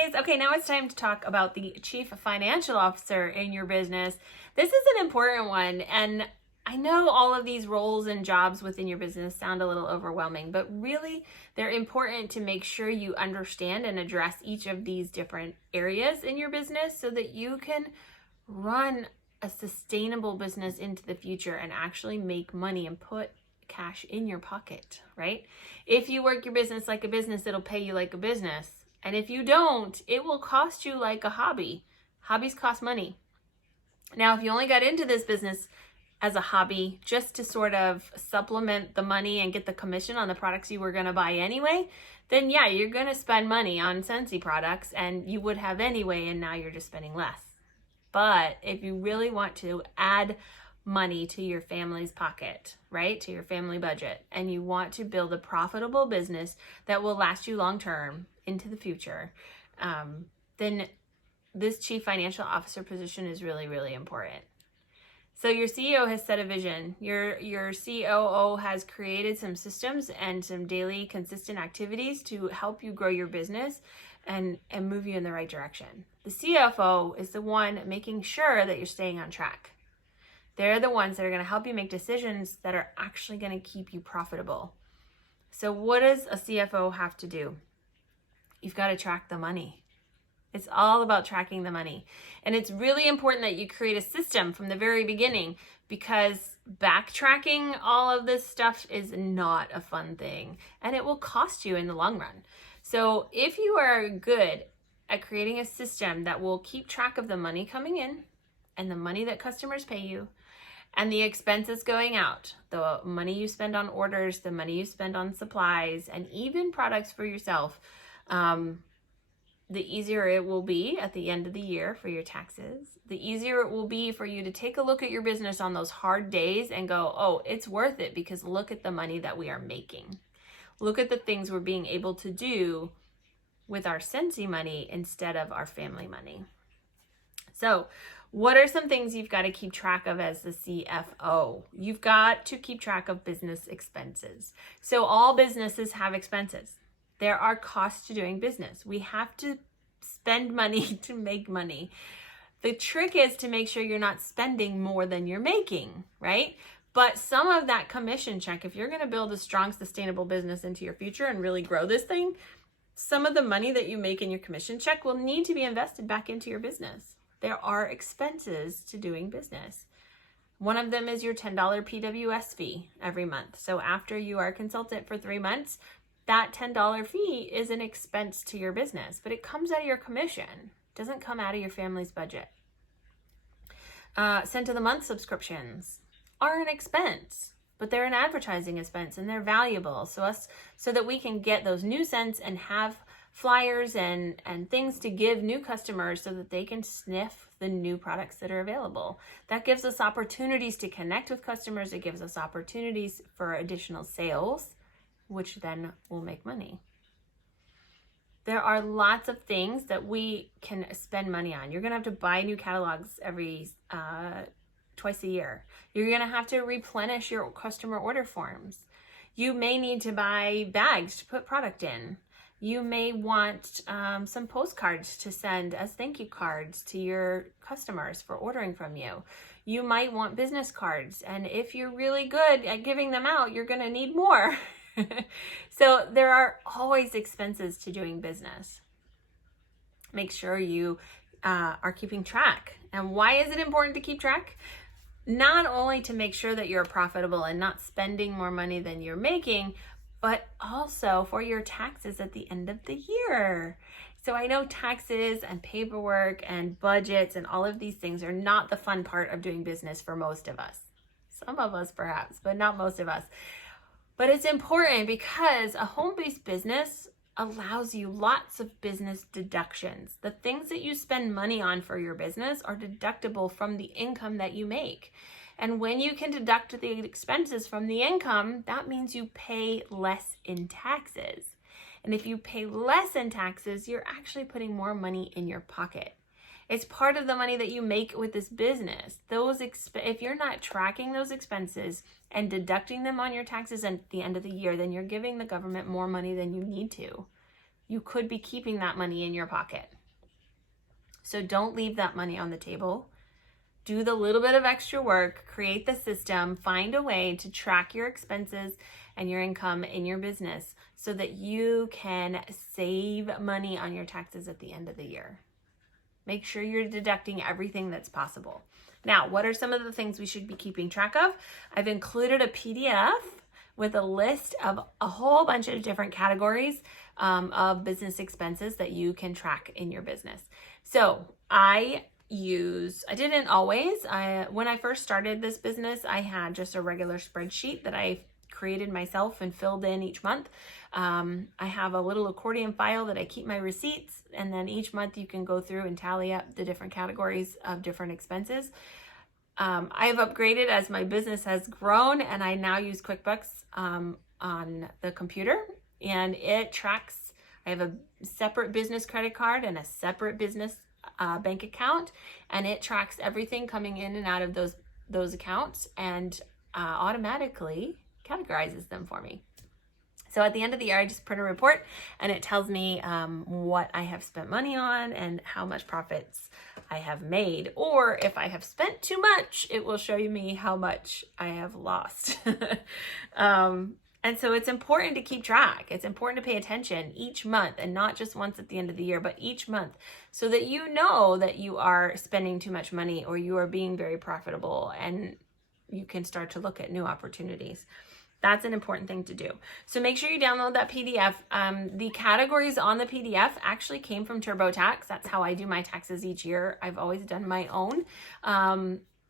guys. Okay, now it's time to talk about the chief financial officer in your business. This is an important one, and I know all of these roles and jobs within your business sound a little overwhelming, but really they're important to make sure you understand and address each of these different areas in your business so that you can run a sustainable business into the future and actually make money and put cash in your pocket, right? If you work your business like a business, it'll pay you like a business. And if you don't, it will cost you like a hobby. Hobbies cost money. Now, if you only got into this business as a hobby just to sort of supplement the money and get the commission on the products you were going to buy anyway, then yeah, you're going to spend money on Scentsy products, and you would have anyway, and now you're just spending less. But if you really want to add money to your family's pocket, right, to your family budget, and you want to build a profitable business that will last you long term into the future, then this chief financial officer position is really, really important. So your CEO has set a vision. Your COO has created some systems and some daily consistent activities to help you grow your business and move you in the right direction. The CFO is the one making sure that you're staying on track. They're the ones that are going to help you make decisions that are actually going to keep you profitable. So what does a CFO have to do? You've got to track the money. It's all about tracking the money. And it's really important that you create a system from the very beginning, because backtracking all of this stuff is not a fun thing, and it will cost you in the long run. So if you are good at creating a system that will keep track of the money coming in and the money that customers pay you and the expenses going out, the money you spend on orders, the money you spend on supplies, and even products for yourself, the easier it will be at the end of the year for your taxes. The easier it will be for you to take a look at your business on those hard days and go, oh, it's worth it because look at the money that we are making. Look at the things we're being able to do with our Scentsy money instead of our family money. So what are some things you've got to keep track of as the CFO? You've got to keep track of business expenses. So all businesses have expenses. There are costs to doing business. We have to spend money to make money. The trick is to make sure you're not spending more than you're making, right? But some of that commission check, if you're going to build a strong, sustainable business into your future and really grow this thing, some of the money that you make in your commission check will need to be invested back into your business. There are expenses to doing business. One of them is your $10 PWS fee every month. So after you are a consultant for 3 months, that $10 fee is an expense to your business, but it comes out of your commission. It doesn't come out of your family's budget. Cent of the month subscriptions are an expense, but they're an advertising expense and they're valuable. So that we can get those new scents and have flyers and things to give new customers so that they can sniff the new products that are available. That gives us opportunities to connect with customers. It gives us opportunities for additional sales, which then will make money. There are lots of things that we can spend money on. You're going to have to buy new catalogs every twice a year. You're going to have to replenish your customer order forms. You may need to buy bags to put product in. You may want some postcards to send as thank you cards to your customers for ordering from you. You might want business cards, and if you're really good at giving them out, you're going to need more. So there are always expenses to doing business. Make sure you are keeping track. And why is it important to keep track? Not only to make sure that you're profitable and not spending more money than you're making, but also for your taxes at the end of the year. So I know taxes and paperwork and budgets and all of these things are not the fun part of doing business for most of us. Some of us perhaps, but not most of us. But it's important because a home-based business allows you lots of business deductions. The things that you spend money on for your business are deductible from the income that you make. And when you can deduct the expenses from the income, that means you pay less in taxes. And if you pay less in taxes, you're actually putting more money in your pocket. It's part of the money that you make with this business. If you're not tracking those expenses and deducting them on your taxes at the end of the year, then you're giving the government more money than you need to. you could be keeping that money in your pocket. So don't leave that money on the table. Do the little bit of extra work, create the system, find a way to track your expenses and your income in your business so that you can save money on your taxes at the end of the year. Make sure you're deducting everything that's possible. Now, what are some of the things we should be keeping track of? I've included a PDF with a list of a whole bunch of different categories of business expenses that you can track in your business. So I didn't always, when I first started this business, I had just a regular spreadsheet that I created myself and filled in each month. I have a little accordion file that I keep my receipts, and then each month you can go through and tally up the different categories of different expenses. I've upgraded as my business has grown, and I now use QuickBooks on the computer, and it tracks. I have a separate business credit card and a separate business bank account, and it tracks everything coming in and out of those accounts and automatically categorizes them for me. So at the end of the year, I just print a report and it tells me what I have spent money on and how much profits I have made. Or if I have spent too much, it will show me how much I have lost. And so it's important to keep track. It's important to pay attention each month, and not just once at the end of the year, but each month, so that you know that you are spending too much money or you are being very profitable, and you can start to look at new opportunities. That's an important thing to do. So make sure you download that PDF. The categories on the PDF actually came from TurboTax. That's how I do my taxes each year. I've always done my own.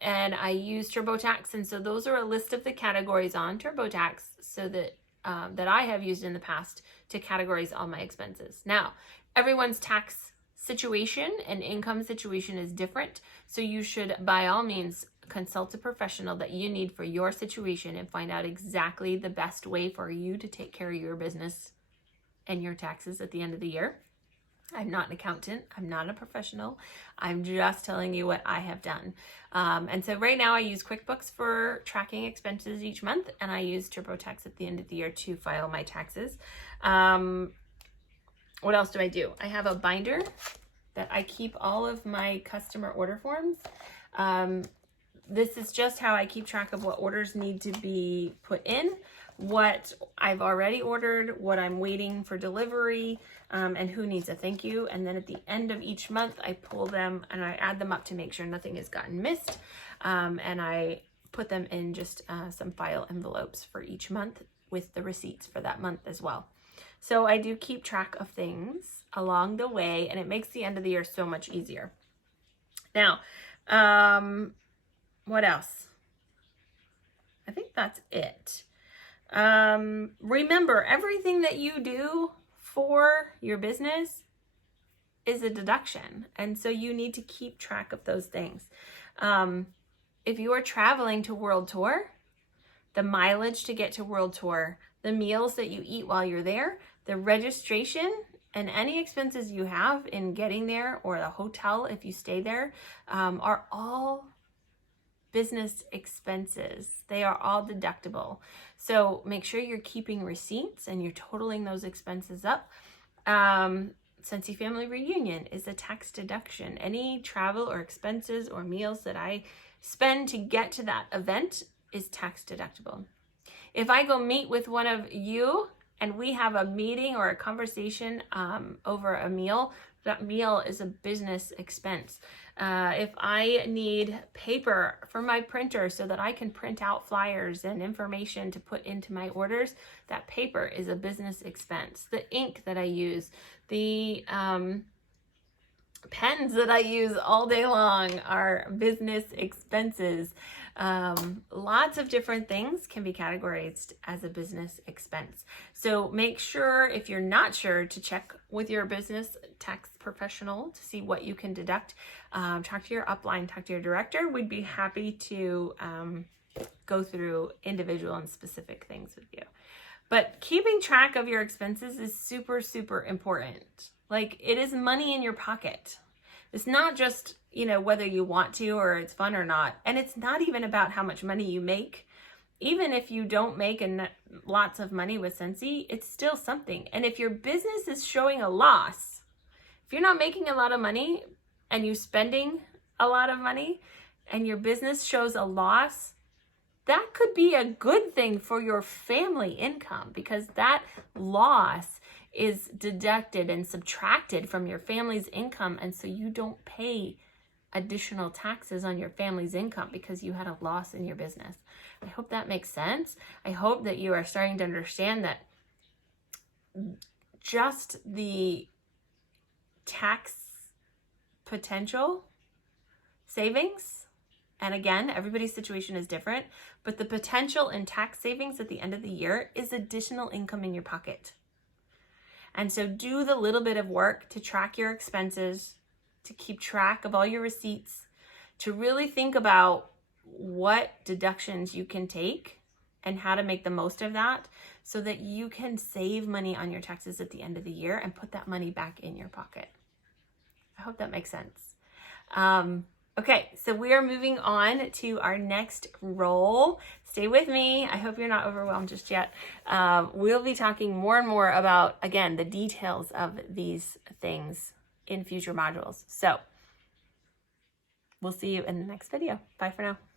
And I use TurboTax. And so those are a list of the categories on TurboTax so that that I have used in the past to categorize all my expenses. Now, everyone's tax situation and income situation is different. So you should, by all means, consult a professional that you need for your situation and find out exactly the best way for you to take care of your business and your taxes at the end of the year. I'm not an accountant. I'm not a professional. I'm just telling you what I have done. And so right now I use QuickBooks for tracking expenses each month, and I use TurboTax at the end of the year to file my taxes. What else do I do? I have a binder that I keep all of my customer order forms. This is just how I keep track of what orders need to be put in, what I've already ordered, what I'm waiting for delivery, and who needs a thank you. And then at the end of each month, I pull them and I add them up to make sure nothing has gotten missed. And I put them in just some file envelopes for each month with the receipts for that month as well. So I do keep track of things along the way, and it makes the end of the year so much easier. Now, what else? I think that's it. Remember, everything that you do for your business is a deduction. And so you need to keep track of those things. If you are traveling to World Tour, the mileage to get to World Tour, the meals that you eat while you're there, the registration, and any expenses you have in getting there, or the hotel if you stay there, are all business expenses. They are all deductible. So make sure you're keeping receipts and you're totaling those expenses up. Sensi Family Reunion is a tax deduction. Any travel or expenses or meals that I spend to get to that event is tax deductible. If I go meet with one of you and we have a meeting or a conversation over a meal, that meal is a business expense. If I need paper for my printer so that I can print out flyers and information to put into my orders, that paper is a business expense. The ink that I use, the pens that I use all day long are business expenses. Lots of different things can be categorized as a business expense. So make sure, if you're not sure, to check with your business tax professional to see what you can deduct. Talk to your upline, talk to your director. We'd be happy to go through individual and specific things with you. But keeping track of your expenses is super, super important. Like, it is money in your pocket. It's not just, whether you want to or it's fun or not. And it's not even about how much money you make. even if you don't make lots of money with Scentsy, it's still something. And if your business is showing a loss, if you're not making a lot of money and you're spending a lot of money and your business shows a loss, that could be a good thing for your family income, because that loss is deducted and subtracted from your family's income. And so you don't pay additional taxes on your family's income because you had a loss in your business. I hope that makes sense. I hope that you are starting to understand that just the tax potential savings, and again, everybody's situation is different, but the potential in tax savings at the end of the year is additional income in your pocket. And so do the little bit of work to track your expenses, to keep track of all your receipts, to really think about what deductions you can take and how to make the most of that so that you can save money on your taxes at the end of the year and put that money back in your pocket. I hope that makes sense. Okay, so we are moving on to our next role. Stay with me. I hope you're not overwhelmed just yet. We'll be talking more and more about, again, the details of these things in future modules. So we'll see you in the next video. Bye for now.